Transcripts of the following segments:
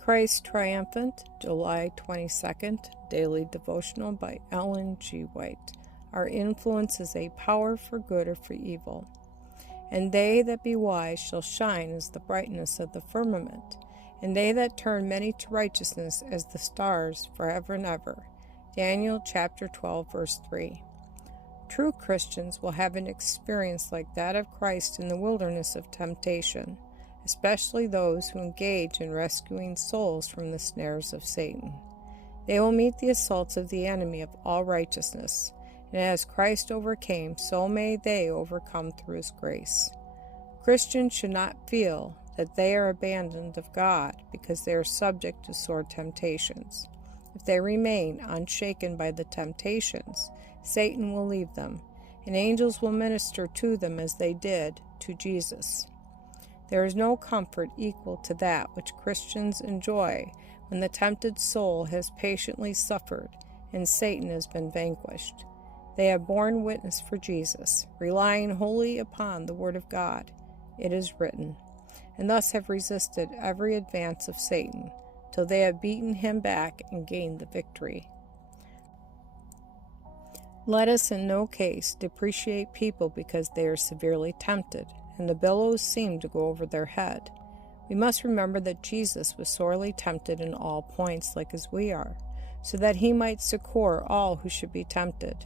Christ Triumphant, July 22nd, Daily Devotional by Ellen G. White. Our influence is a power for good or for evil. And they that be wise shall shine as the brightness of the firmament, and they that turn many to righteousness as the stars forever and ever. Daniel chapter 12, verse 3. True Christians will have an experience like that of Christ in the wilderness of temptation, especially those who engage in rescuing souls from the snares of Satan. They will meet the assaults of the enemy of all righteousness, and as Christ overcame, so may they overcome through his grace. Christians should not feel that they are abandoned of God because they are subject to sore temptations. If they remain unshaken by the temptations, Satan will leave them, and angels will minister to them as they did to Jesus. There is no comfort equal to that which Christians enjoy when the tempted soul has patiently suffered and Satan has been vanquished. They have borne witness for Jesus, relying wholly upon the Word of God. It is written, and thus have resisted every advance of Satan, till they have beaten him back and gained the victory. Let us in no case depreciate people because they are severely tempted, and the billows seem to go over their head. We must remember that Jesus was sorely tempted in all points like as we are, so that he might succor all who should be tempted.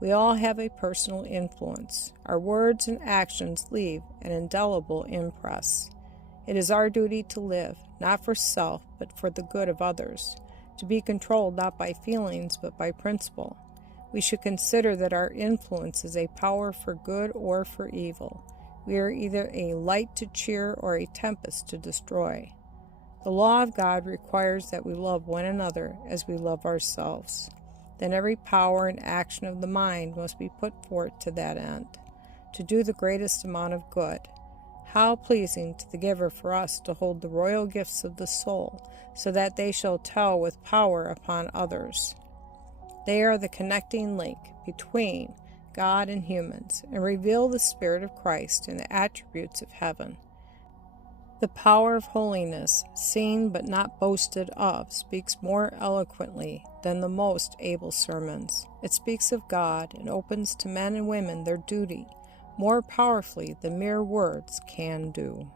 We all have a personal influence. Our words and actions leave an indelible impress. It is our duty to live, not for self, but for the good of others, to be controlled not by feelings, but by principle. We should consider that our influence is a power for good or for evil. We are either a light to cheer or a tempest to destroy. The law of God requires that we love one another as we love ourselves. Then every power and action of the mind must be put forth to that end, to do the greatest amount of good. How pleasing to the giver for us to hold the royal gifts of the soul, so that they shall tell with power upon others. They are the connecting link between God and humans, and reveal the Spirit of Christ and the attributes of heaven. The power of holiness, seen but not boasted of, speaks more eloquently than the most able sermons. It speaks of God and opens to men and women their duty more powerfully than mere words can do.